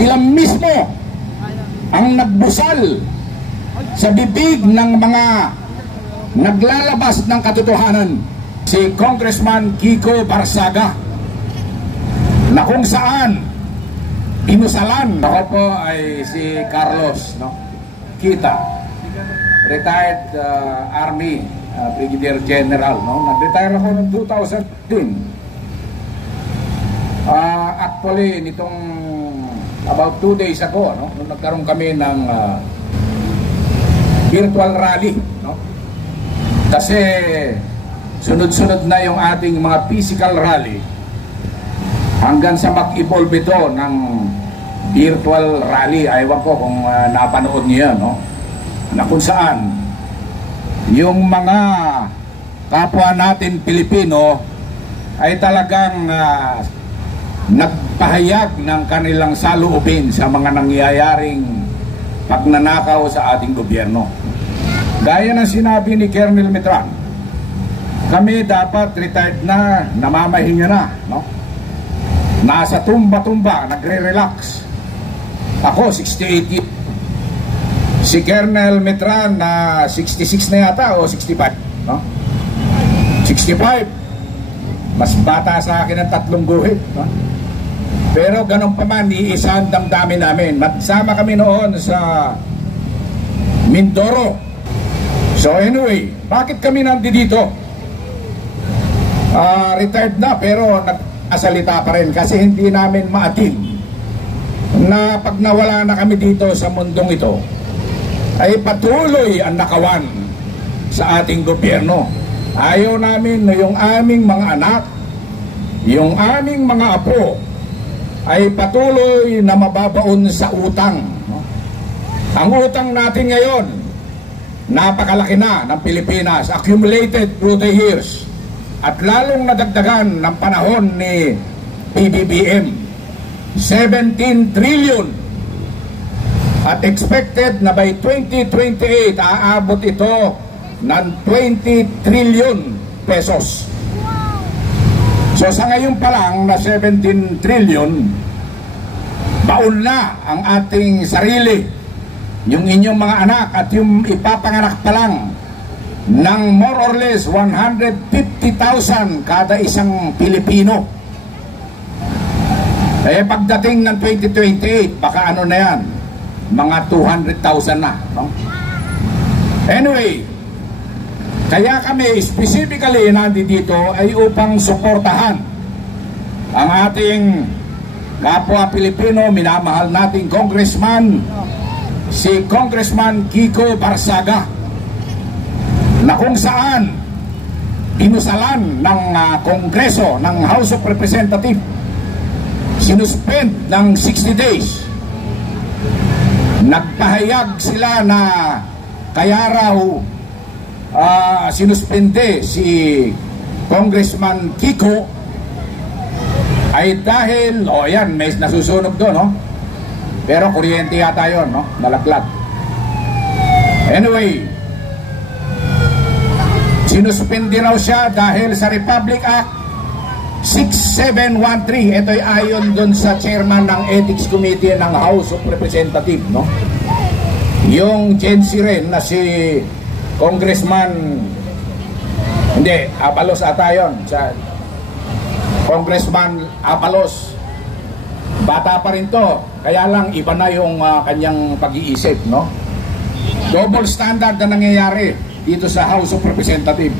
Sila mismo ang nagbusal sa bibig ng mga naglalabas ng katotohanan. Si Congressman Kiko Barsaga, na kung saan inusalan. Ako po ay si Carlos, no? Kita, retired Army Brigadier General, no? Nag-retire ako noong 2010. Actually, nitong about 2 days ago, no? Nung nagkaroon kami ng virtual rally, no? Kasi sunod-sunod na yung ating mga physical rally hanggang sa mag-evolve ito ng virtual rally. Aywan ko kung napanood niyo yan, no? Na kung saan yung mga kapwa natin Pilipino ay talagang nagpahayag ng kanilang saloobin sa mga nangyayaring pagnanakaw sa ating gobyerno. Gaya ng sinabi ni Colonel Mitran, kami dapat retired na, namamahinga na, no? Nasa tumba-tumba, nagre-relax. Ako 68 years. Si Colonel Mitran na 66 na yata o 65, no? 65. Mas bata sa akin ng 3 guhit, no? Pero ganun pa man, iisa ang damdamin namin. Magsama kami noon sa Mindoro. So anyway, bakit kami nandito? Retired na pero nagsasalita pa rin kasi hindi namin maatim na pag nawala na kami dito sa mundong ito ay patuloy ang nakawan sa ating gobyerno. Ayaw namin na yung aming mga anak, yung aming mga apo ay patuloy na mababaon sa utang, no? Ang utang natin ngayon napakalaki na ng Pilipinas, accumulated through the years, at lalong nadagdagan ng panahon ni PBBM, 17 trillion, at expected na by 2028 aabot ito ng 20 trillion pesos. So sa ngayon pa lang na 17 trillion, baon na ang ating sarili, yung inyong mga anak at yung ipapanganak pa lang ng more or less 150,000 kada isang Pilipino. Eh pagdating ng 2028, baka ano na yan, mga 200,000 na, no? Anyway, kaya kami specifically nandito ay upang suportahan ang ating kapwa Pilipino, minamahal nating congressman, si Congressman Kiko Barsaga, na kung saan inusalan ng Kongreso, ng House of Representatives, sinuspend ng 60 days. Nagpahayag sila na kaya raw sinuspende si Congressman Kiko ay dahil, yan, may nasusunog doon, no? Pero kuryente yata yun, no? Nalaglag. Anyway, sinuspindi raw siya dahil sa Republic Act 6713. Ito ay ayon doon sa chairman ng Ethics Committee ng House of Representatives, no? Yung Gen Z rin na si Congressman, hindi, Abalos ata yun, Congressman Abalos. Bata pa rin to, kaya lang iba na yung kanyang pag-iisip, no? Double standard na nangyayari dito sa House of Representatives.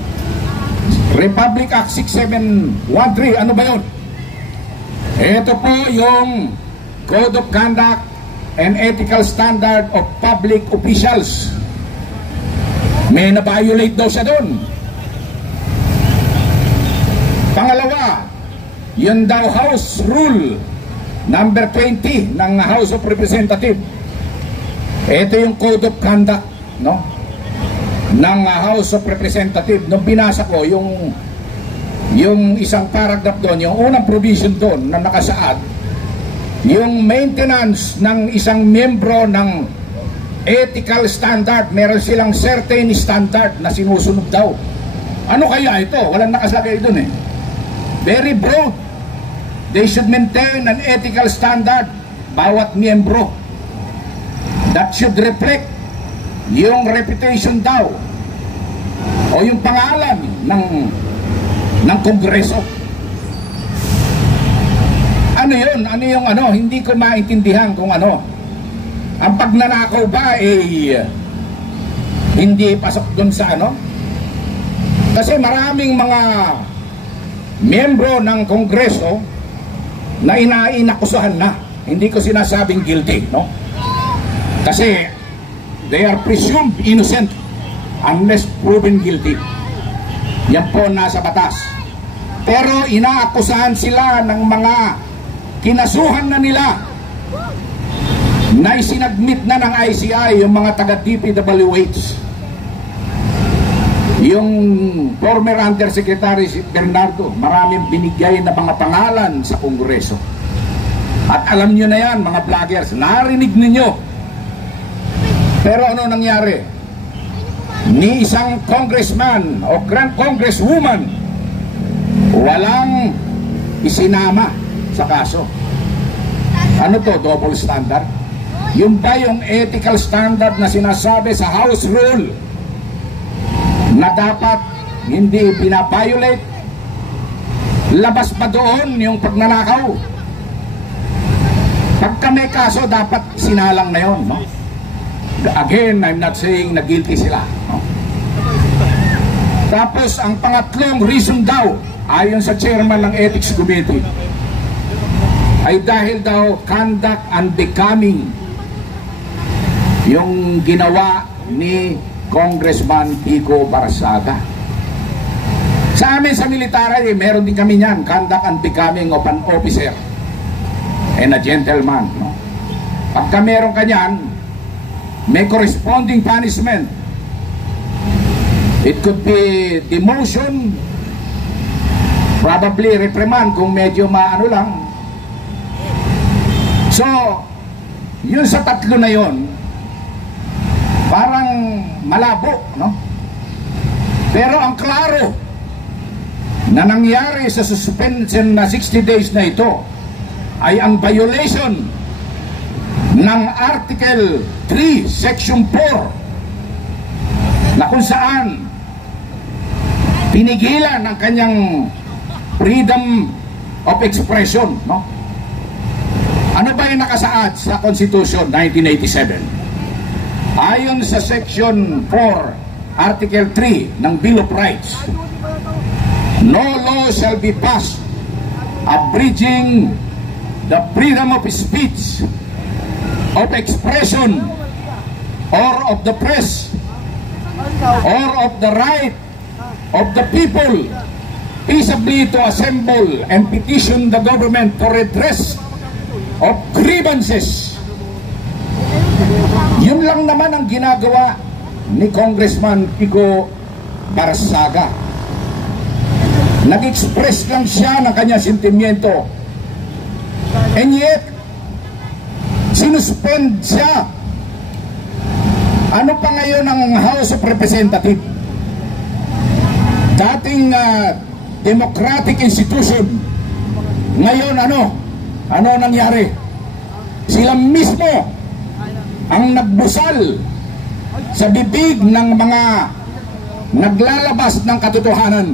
Republic Act 6713, ano ba yun? Ito po yung Code of Conduct and Ethical Standard of Public Officials. May na-violate daw siya doon. Pangalawa, yun daw House Rule number 20 ng House of Representatives. Ito yung Code of Conduct, no, ng House of Representatives. Nung binasa ko yung isang paragraph doon, yung unang provision doon na nakasaad, yung maintenance ng isang membro ng ethical standard, meron silang certain standard na sinusunod daw. Ano kaya ito? Walang nakasabi doon, eh. Very broad. They should maintain an ethical standard bawat miyembro. That should reflect yung reputation daw o yung pangalan ng Kongreso. Ano yun? Ano yung ano? Hindi ko maintindihan kung ano. Ang pagnanakaw ba hindi pasok dun sa ano? Kasi maraming mga miyembro ng Kongreso na inakusahan na. Hindi ko sinasabing guilty, no? Kasi they are presumed innocent unless proven guilty. Yan po nasa batas. Pero inaakusahan sila ng mga kinasuhan na nila na isinagmit na ng ICI, yung mga taga-DPWH. Yung former Undersecretary si Bernardo, maraming binigay na mga pangalan sa Kongreso. At alam nyo na yan, mga vloggers, narinig ninyo. Pero ano nangyari? Ni isang congressman o grand congresswoman walang isinama sa kaso. Ano to? Double standard? Yung ba yung ethical standard na sinasabi sa House Rule na dapat hindi binabiolate? Labas pa doon yung pagnanakaw. Pagka may kaso, dapat sinalang na yun, no? Again, I'm not saying na guilty sila, no? Tapos ang pangatlong reason daw, ayon sa chairman ng Ethics Committee, ay dahil daw conduct unbecoming yung ginawa ni Congressman Kiko Barsaga. Sa amin sa military, meron din kami niyan, conduct unbecoming of an officer and a gentleman, no? Pagka meron ka niyan, may corresponding punishment. It could be demotion, probably reprimand kung medyo maano lang. So, yun sa tatlo na yun, parang malabo, no? Pero ang klaro na nangyari sa suspension na 60 days na ito ay ang violation ng Article 3, Section 4, na kung saan pinigilan ang kanyang freedom of expression, no? Ano ba yung nakasaad sa Constitution 1987? Ayon sa Section 4, Article 3 ng Bill of Rights, no law shall be passed abridging the freedom of speech, of expression, or of the press, or of the right of the people peaceably to assemble and petition the government for redress of grievances. Yun lang naman ang ginagawa ni Congressman Kiko Barsaga. Nag-express lang siya ng kanyang sentimiento, and yet sinuspend siya. Ano pa ngayon ang House of Representatives? Dating democratic institution. Ngayon ano nangyari? Sila mismo ang nagbusal sa bibig ng mga naglalabas ng katotohanan.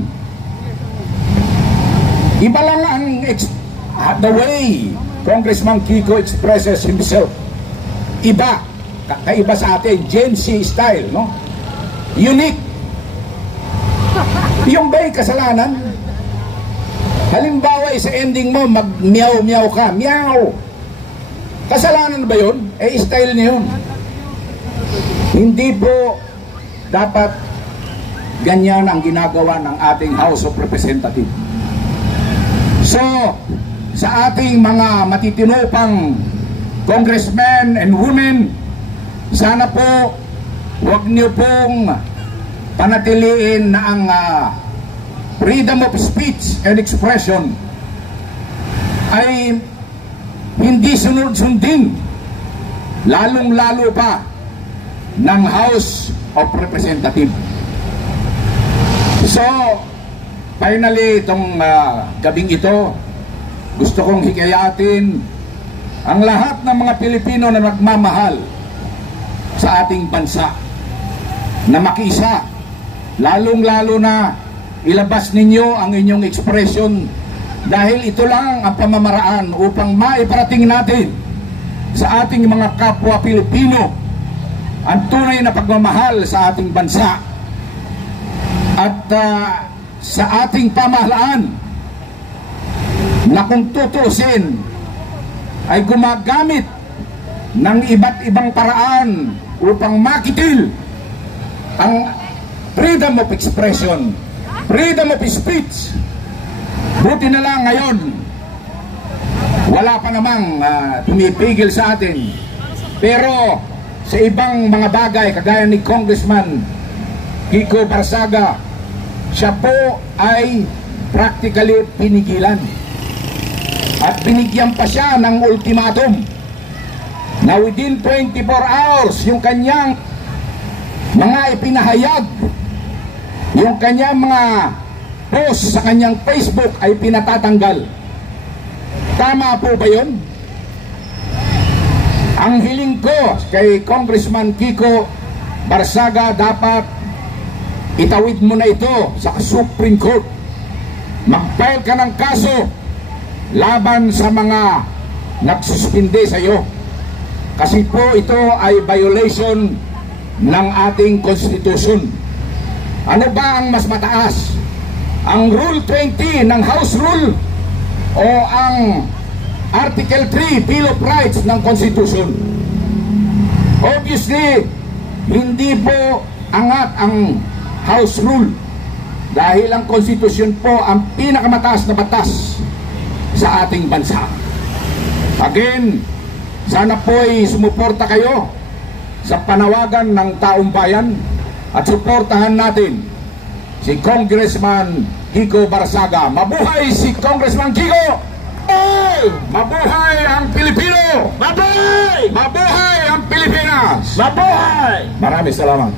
Iba lang ang the way Congressman Kiko expresses himself. Iba, kaiba sa atin, Gen Z style, no? Unique. Yung ba'y kasalanan? Halimbawa, sa ending mo, mag-meow-meow ka. Meow! Kasalanan ba yun? Style niya yun. Hindi po dapat ganyan ang ginagawa ng ating House of Representatives. So, sa ating mga matitinupang congressmen and women, sana po huwag niyo pong panatiliin na ang freedom of speech and expression ay hindi sunod-sundin, lalong-lalo pa ng House of Representatives. So, finally, itong gabing ito, gusto kong hikayatin ang lahat ng mga Pilipino na nagmamahal sa ating bansa na makiisa, lalong-lalo na ilabas ninyo ang inyong ekspresyon dahil ito lang ang pamamaraan upang maiparating natin sa ating mga kapwa Pilipino ang tunay na pagmamahal sa ating bansa at sa ating pamahalaan na kung tutusin ay gumagamit ng iba't ibang paraan upang makitil ang freedom of expression, freedom of speech. Buti na lang ngayon wala pa namang tumipigil sa atin, pero sa ibang mga bagay kagaya ni Congressman Kiko Barsaga, siya po ay practically pinigilan at binigyan pa siya ng ultimatum na within 24 hours yung kanyang mga ipinahayag, yung kanyang mga post sa kanyang Facebook ay pinatatanggal. Tama po ba yun? Ang hiling ko kay Congressman Kiko Barsaga, dapat itawid mo na ito sa Supreme Court. Mag-file ka ng kaso laban sa mga nagsuspinde sa iyo. Kasi po ito ay violation ng ating Constitution. Ano ba ang mas mataas? Ang Rule 20 ng House Rule o ang Article 3 Bill of Rights ng Constitution? Obviously, hindi po angat ang House Rule dahil ang Constitution po ang pinakamataas na batas sa ating bansa. Again, sana po ay sumuporta kayo sa panawagan ng taong bayan at suportahan natin si Congressman Kiko Barsaga. Mabuhay si Congressman Kiko! Mabuhay ang Pilipino! Mabuhay! Mabuhay ang Pilipinas! Mabuhay! Maraming salamat.